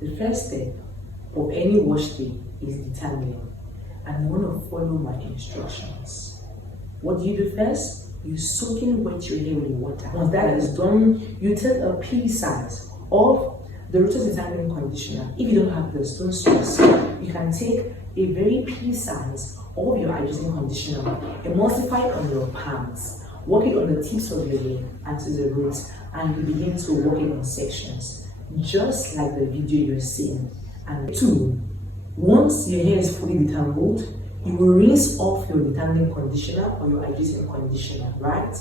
The first step of any wash day is detangling, and you want to follow my instructions. What do you do first? You soak in wet your hair with water. Once that is done, you take a pea size of the Ruutos detangling conditioner. If you don't have this, don't stress. You can take a very pea size of your hydrating conditioner, emulsify it on your palms, work it on the tips of your hair and to the roots, and you begin to work it in sections, just like the video you're seeing. And two, once your hair is fully detangled, you will rinse off your detangling conditioner or your hydrating conditioner, right?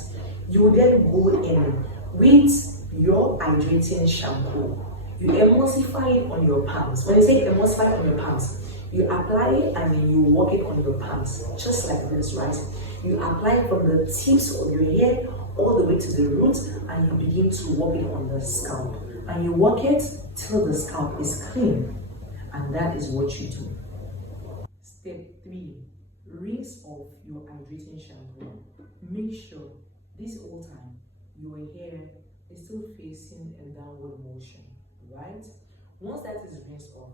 You will then go in with your hydrating shampoo. You emulsify it on your palms. When I say emulsify it on your palms, you apply it and then you work it on your palms, just like this, right? You apply it from the tips of your hair all the way to the roots, and you begin to work it on the scalp. And you work it till the scalp is clean. And that is what you do. Step 3, rinse off your hydrating shampoo. Make sure this whole time your hair is still facing a downward motion, right? Once that is rinsed off,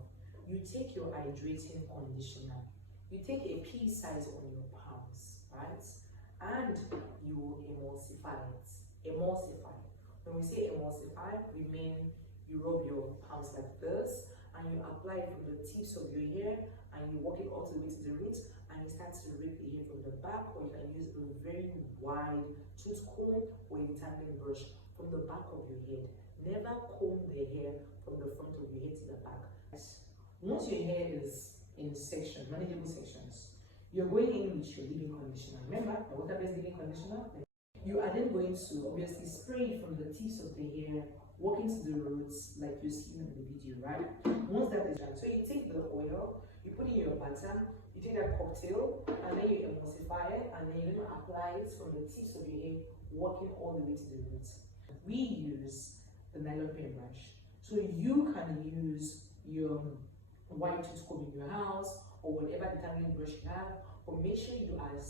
you take your hydrating conditioner. You take a pea size on your palms, right? And you emulsify it. Emulsify. When we say emulsify, we mean you rub your palms like this, and you apply it from the tips of your hair, and you work it all the way to the roots, and you start to rip the hair from the back, or you can use a very wide tooth comb or a detangling brush from the back of your head. Never comb the hair from the front of your head to the back. Once your hair is in sections, manageable sections, you're going in with your leave-in conditioner. Remember, the water-based leave-in conditioner? You are then going to obviously spray it from the tips of the hair, walking to the roots like you see in the video, right? Once that is done, so you take the oil, you put in your butter, you take that cocktail, and then you emulsify it, and then you're going to apply it from the tips of your hair, walking all the way to the roots. We use the nylon paintbrush, so you can use your white tooth comb in your house or whatever detangling brush you have, but make sure you are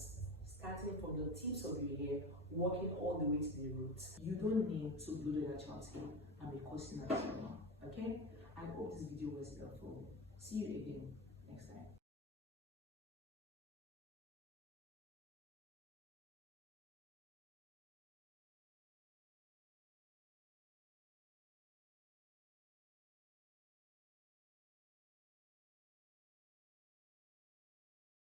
starting from the tips of your hair, walking all the way to the roots. You don't need to blow the child's hair and be causing a trauma, okay? I hope this video was helpful. See you again.